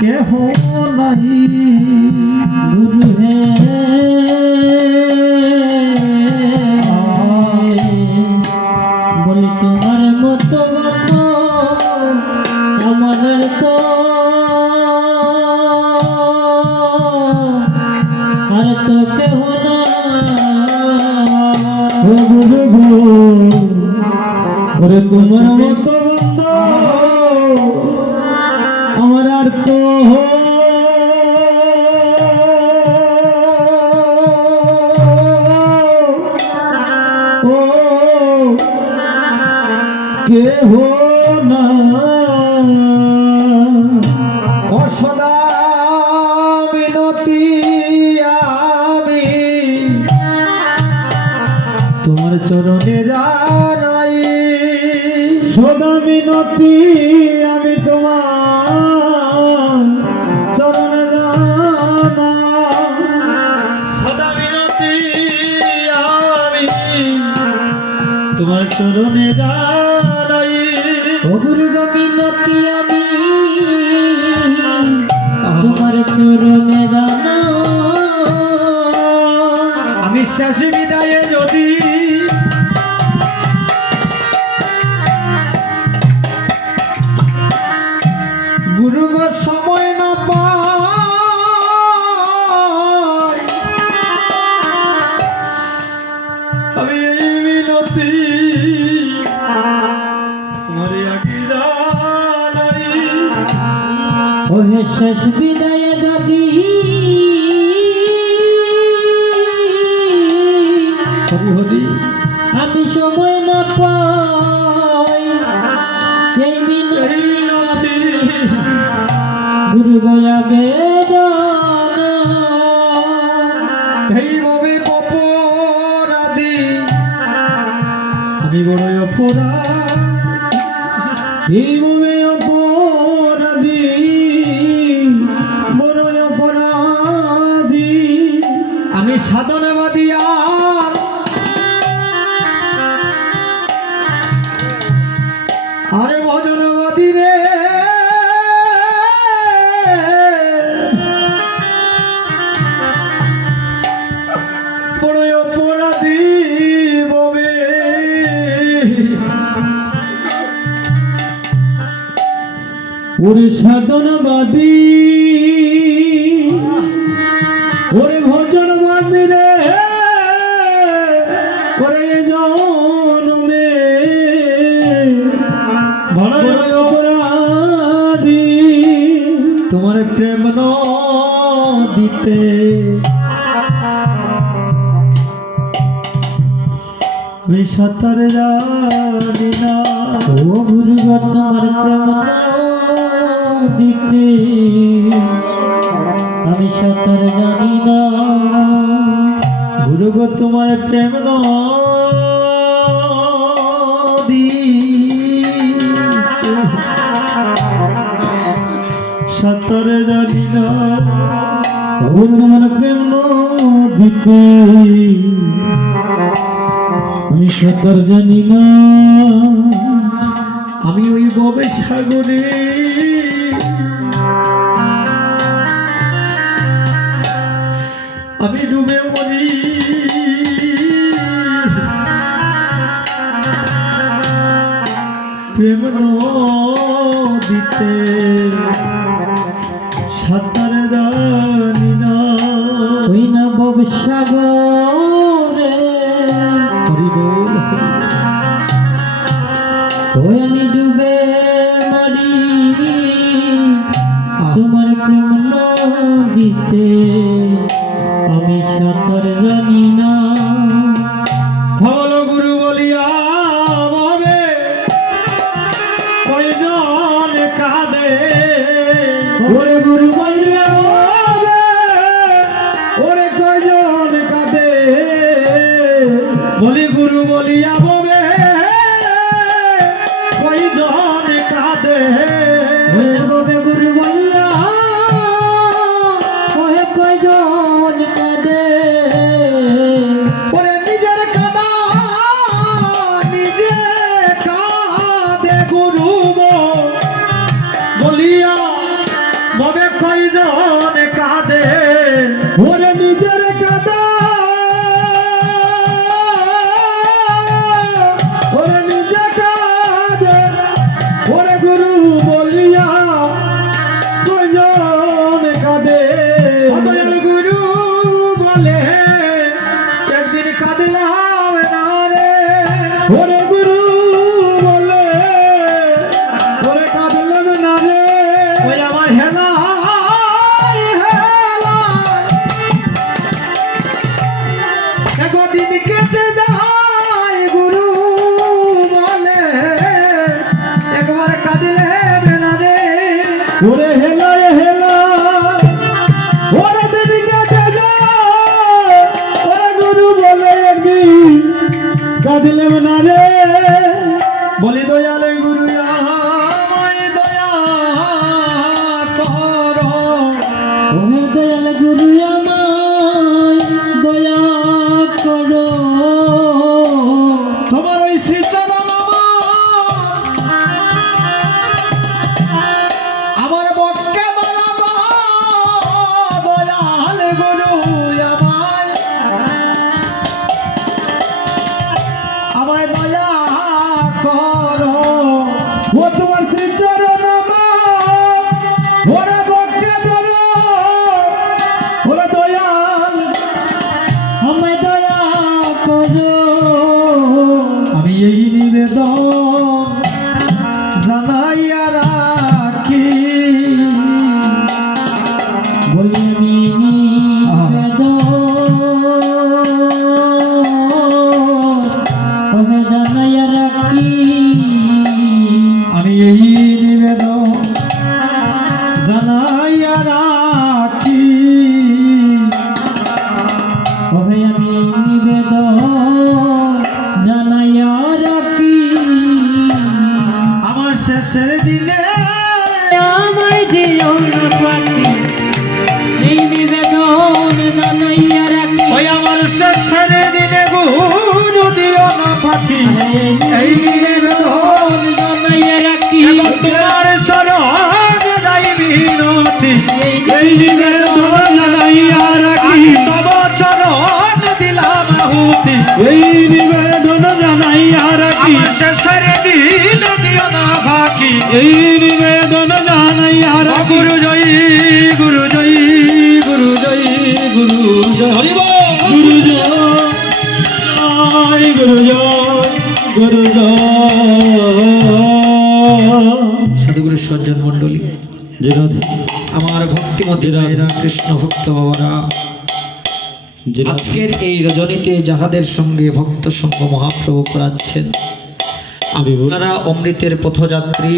কেহ নাই গুরু হে বলি তোমার মতো মতো আমার তো আর তো কেহ না গুরু গো ওরে তোমার মতো বন্ধু আমার আর তো ও কেহ না অসদা মিনতি আমি তোমার চরণে জানাই সদা মিনতি আমি তোমার চরণে জানাই সদা মিনতি আমি তোমার চরণে জানাই ও গুরু গো মিনতি আমি তোমার চরণে জানাই আমি শেষ বিদায়ে যদি গুরু গো সময় না পাই আমি এই মিনতি তোমার আগে জানাই ও হে শেষ বিদায়ে যদি হরি হরি আমি সময় না পাই এই মিনতি গুরু গো আগে জানাই এইভাবে অপরাধী আমি বড় অপরাধী এইভাবে অপরাধী বড় অপরাধী আমি সাধনবাদী আরে ভজনবাদী রে বড় অপরাধী ববে ওরে সাধনবাদী ওরে ভজনবাদী রে ওরে জনমে বড় অপরাধী তোমার প্রেম দিতে আমি সাঁতার জানি না ও গুরু গো তোমার প্রেম দিতে আমি সাঁতার জানি না গুরু গো তোমার প্রেম নদী সাঁতার জানি না ও তোমার প্রেম নদীতে আমি সাঁতার জানি না আমি ওই ববে সাগরে আমি ডুবে মরি প্রেম নদীতে সাঁতার জানি না ওই না ভবসাগরে হরি বল ওই আমি ডুবে মরি তোমার প্রেম নদীতে আমি সাঁতার জানি না ভবল গুরু বলিয়া ভাবে কয়জন কাঁদে ওরে গুরু বলিয়া ভাবে ওরে কয়জন কাঁদে বলি গুরু বলিয়া ভাবে কয়জন কাঁদে ওরে গোবে গুরু বলিয়া ওহে কয়জন কাঁদে ওরে নিজের কাঁদা নিজে গুরু বলিয়া ববে কয়জন কাঁদে ওরে নিজের কাঁদে ওরে নিজে কাঁদে ওরে গুরু বলিয়া কয়জন কাঁদে দয়াল গুরু বলে একদিন কাঁদলাম না রে ওরে গুরু বলে ওরে কাঁদলাম না রে ওই আমার হেলা একদিন কেটে যায় গুরু বলে একবার কাঁদলে না রে ওরে হেলা হেলা ওরে দিন কেটে যায় ওরে গুরু বলে একদিন কাঁদলে না রে বলি দয়ালে গুরু আমায় দয়া করো ওহে দয়াল গুরু আমায় দয়া করো তোমার ওই শ্রীচরণ আমার বক্ষে দয়াল দয়াল গুরু আমায় দয়া করো ও তোমার শ্রীচরণ ওরে বক্ষে ধরো ওরে দয়াল আমায় দয়া করো আমি এই নিবেদন জানাইয়া রাখি বলি আমি ওহে জানাইয়া রাখি আমি এই নিবেদন জানাইয়া রাখি ওহে আমি নিবেদন জানাইয়া রাখি আমার শেষের দিনে আমায় দিও না পাখি এই নিবেদন জানাইয়া রাখি ওই আমার শেষের দিনে গুরু দিও না পাখি এই নিবেদন জানাইয়া রাখি এবং তোমার চরণ যাই বিনতি এই নিবেদন জানাইয়া রাখি তব চরণ দিলাম হুতি এই নিবেদন জানাইয়া রাখি আমার শেষের দিন দিও না ফাঁকি এই নিবেদন জানাইয়া রাখি গুরু জয়ী গুরু জয়ী গুরু জয়ী গুরু জয় হরিব গুরু জয় গুরু জয় গুরু জয় সাধুগুরু সজ্জন মণ্ডলী আমার ভক্তিমতী রায়রা কৃষ্ণ ভক্ত বাবারা আজকের এই রজনীতে যাহাদের সঙ্গে ভক্ত সঙ্গ মহাপ্রভু করাচ্ছেন আপনারা অমৃতের পথযাত্রী